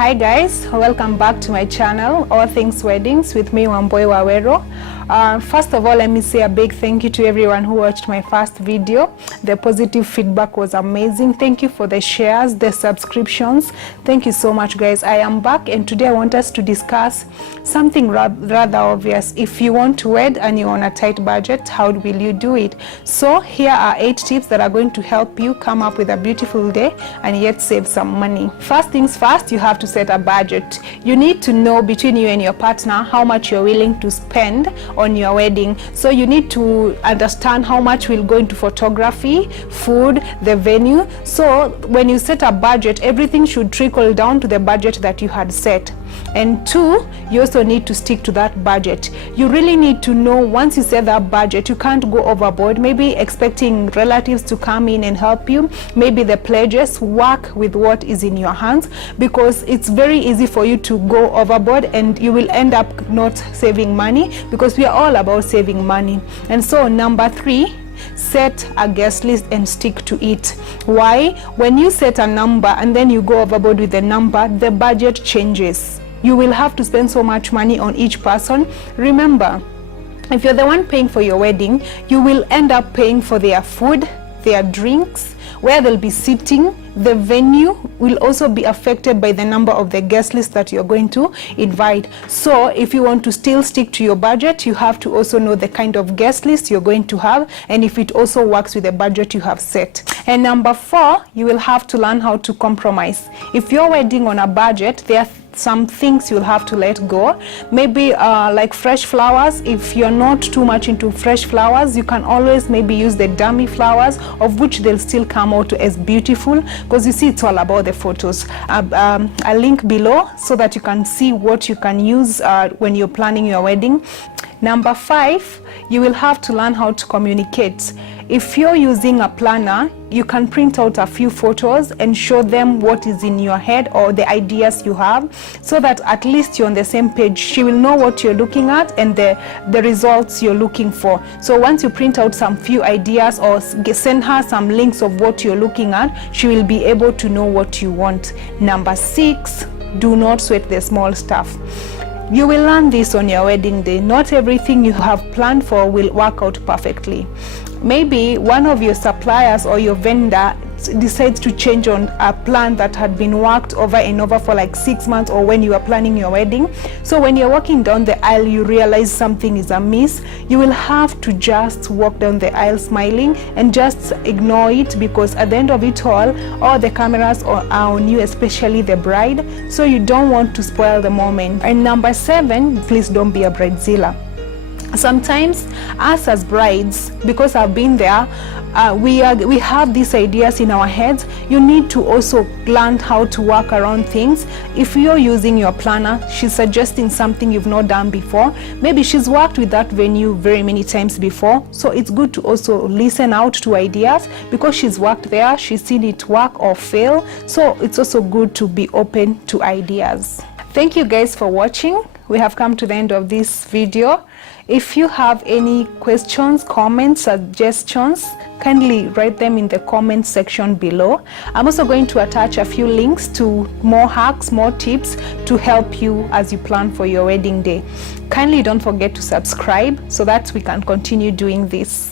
Hi guys, welcome back to my channel, All Things Weddings with me, Wamboi Wawero. First of all, let me say a big thank you to everyone who watched my first video. The positive feedback was amazing. Thank you for the shares, the subscriptions. Thank you so much guys. I am back and today I want us to discuss something rather obvious. If you want to wed and you're on a tight budget, how will you do it? So here are 8 tips that are going to help you come up with a beautiful day and yet save some money. First things first, you have to set a budget. You need to know between you and your partner how much you're willing to spend on your wedding. So you need to understand how much will go into photography, food, the venue. So when you set a budget, everything should trickle down to the budget that you had set. And 2, you also need to stick to that budget. You really need to know, once you set that budget, you can't go overboard. Maybe expecting relatives to come in and help you. Maybe the pledges. Work with what is in your hands, because it's very easy for you to go overboard and you will end up not saving money, because we are all about saving money. And so number 3, set a guest list and stick to it. Why? When you set a number and then you go overboard with the number, the budget changes. You will have to spend so much money on each person. Remember, if you're the one paying for your wedding, you will end up paying for their food, their drinks, where they'll be sitting. The venue will also be affected by the number of the guest list that you're going to invite. So if you want to still stick to your budget, you have to also know the kind of guest list you're going to have and if it also works with the budget you have set. And number 4, you will have to learn how to compromise. If you're wedding on a budget, there are some things you'll have to let go. Maybe like fresh flowers. If you're not too much into fresh flowers, you can always maybe use the dummy flowers, of which they'll still come out as beautiful, because you see it's all about the photos. A link below so that you can see what you can use when you're planning your wedding. Number 5, you will have to learn how to communicate. If you're using a planner, you can print out a few photos and show them what is in your head or the ideas you have, so that at least you're on the same page. She will know what you're looking at and the results you're looking for. So once you print out some few ideas or send her some links of what you're looking at, she will be able to know what you want. Number 6, do not sweat the small stuff. You will learn this on your wedding day. Not everything you have planned for will work out perfectly. Maybe one of your suppliers or your vendor decides to change on a plan that had been worked over and over for like 6 months, or when you are planning your wedding. So when you're walking down the aisle, you realize something is amiss. You will have to just walk down the aisle smiling and just ignore it, because at the end of it all the cameras are on you, especially the bride. So you don't want to spoil the moment. And number 7, please don't be a bridezilla. Sometimes us as brides, because I've been there, we have these ideas in our heads. You need to also learn how to work around things. If you're using your planner, she's suggesting something you've not done before. Maybe she's worked with that venue very many times before, so it's good to also listen out to ideas, because she's worked there, she's seen it work or fail. So it's also good to be open to ideas. Thank you guys for watching. We have come to the end of this video. If you have any questions, comments, suggestions, kindly write them in the comment section below. I'm also going to attach a few links to more hacks, more tips to help you as you plan for your wedding day. Kindly don't forget to subscribe so that we can continue doing this.